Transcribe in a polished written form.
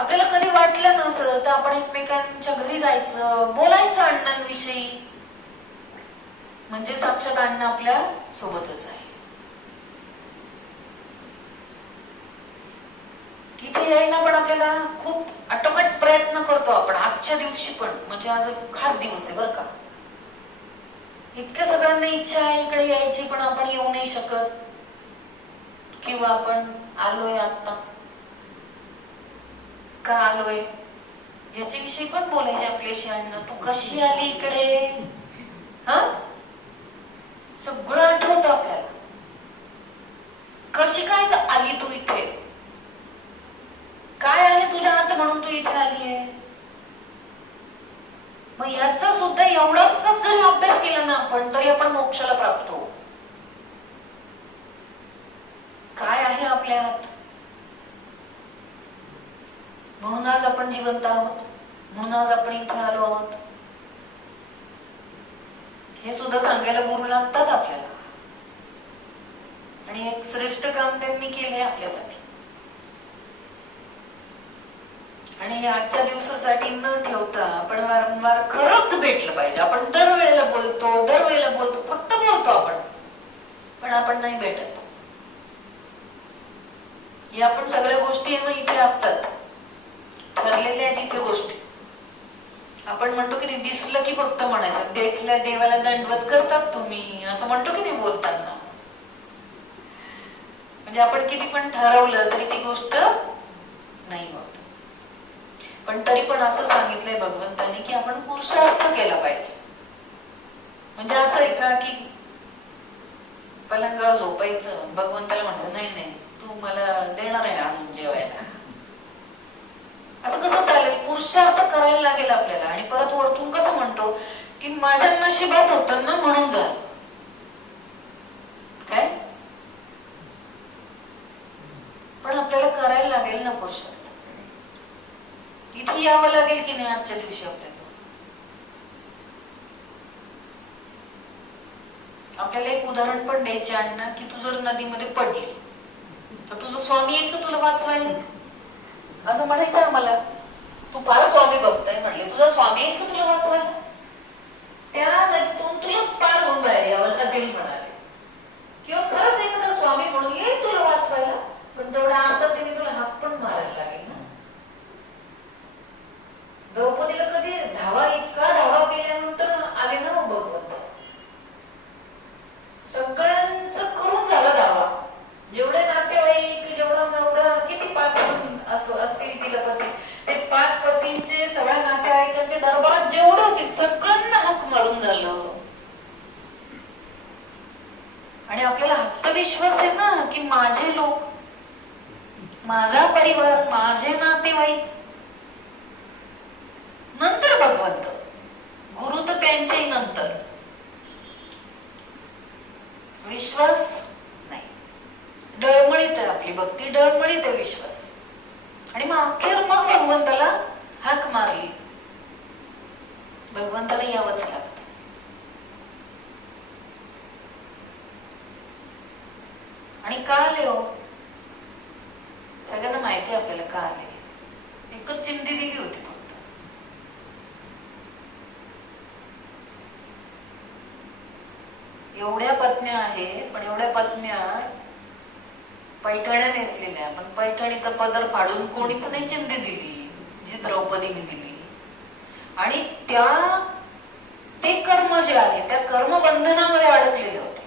आपल्याला कधी वाटलं नसं तर आपण एकमेकांच्या घरी जायचं, बोलायचं अण्णांविषयी, म्हणजे साक्षात अण्णा आपल्या सोबतच आहे. इथे यायला पण आपल्याला खूप आटोकाट प्रयत्न करतो आपण, आजच्या दिवशी पण, म्हणजे आज खास दिवस आहे बरं का. इतक्या सगळ्यांना इच्छा आहे इकडे यायची, पण आपण येऊ नाही शकत, किंवा आपण आलोय आता का आलोय याच्याविषयी पण बोलायचे आपल्याशी. अण्णा तू कशी आली इकडे, हा सगळं आठवतं आपल्याला. कशी काय आली तू इथे, काय आहे तुझ्या हात म्हणून तू इथे आली आहे. मग याचा सुद्धा एवढाच जरी अभ्यास केला ना आपण, तरी आपण मोक्षाला प्राप्त होऊ. काय आहे आपल्या हात, म्हणून आज आपण जिवंत आहोत, म्हणून आज आपण इथे आलो आहोत. हे सुद्धा सांगायला गुरु लागतात आपल्याला. आणि एक श्रेष्ठ काम त्यांनी केले आपल्यासाठी. आणि आजच्या दिवसासाठी न ठेवता आपण वारंवार खरंच भेटलं पाहिजे. आपण दरवेळेला बोलतो, फक्त बोलतो आपण, पण आपण नाही भेटत. या आपण सगळ्या गोष्टी इथे असतात, ठरलेल्या आहेत इथे गोष्टी. आपण म्हणतो की नाही, दिसलं की फक्त म्हणायचं, देखल्या देवाला दंडवत करतात तुम्ही, असं म्हणतो की नाही बोलताना. म्हणजे आपण किती पण ठरवलं तरी ती गोष्ट नाही होत. पण तरी पण असं सांगितलंय भगवंतानी की आपण पुरुषार्थ केला पाहिजे. म्हणजे असं आहे का की पलंगावर झोपायचं, भगवंताला म्हटलं नाही नाही तू मला देणार आहे आणून जेवायला, असं कसं चालेल. पुरुषार्थ करायला लागेल आपल्याला. आणि परत वरतून कसं म्हणतो की माझ्या नशिबात होतं ना म्हणून झालं, काय पण आपल्याला करायला लागेल ना पुरुषार्थ. इथे यावं लागेल की नाही आजच्या दिवशी आपल्याला. आपल्याला एक उदाहरण पण द्यायचे अण्णा, की तू जर नदीमध्ये पडली तर तुझं स्वामी येईल का तुला वाचवायला, असं म्हणायचं आम्हाला. तू फार स्वामी भक्त आहे म्हणले, तुझा स्वामी येईल का तुला वाचवायला, त्या नदीतून तुला पार होऊन बाहेर यावं लागेल म्हणाले. किंवा खरंच एखादा स्वामी म्हणून येईल तुला वाचवायला, पण तेवढ्या आता तिने तुला हात पण मारायला लागेल ना. द्रौपदीला कधी इतका धावा केल्यानंतर आले ना भगवंत. सगळ्यांचं करून झाला धावा, जेवढे नातेवाईक, जेवढा नवरा, किती 5 असतील तिला पती, ते 5 पतींचे सगळ्या नातेवाईकांचे दरबारात जेवढे होते सगळ्यांना हाक मारून झालं. आणि आपल्याला हस्तविश्वास आहे ना की माझे लोक, माझा परिवार, माझे नातेवाईक, नंतर भगवंत, गुरु तर त्यांच्याही नंतर. विश्वास नाही, डळमळीत आहे आपली भक्ती, डळमळीत आहे विश्वास. आणि मग अखेर मग भगवंताला हाक मारली, भगवंताला यावंच लागतं. आणि का आले हो, सगळ्यांना माहिती आहे आपल्याला का आले. एकच चिंधी दिली होती फक्त. एवढ्या पत्न्या आहेत, पण एवढ्या पत्न्या पैठण्या नेसलेल्या, पण पैठणीचा पदर फाडून कोणीच नाही चिंधी दिली जी द्रौपदीने दिली. आणि ते कर्म जे आहे त्या कर्मबंधनामध्ये अडकलेले होते.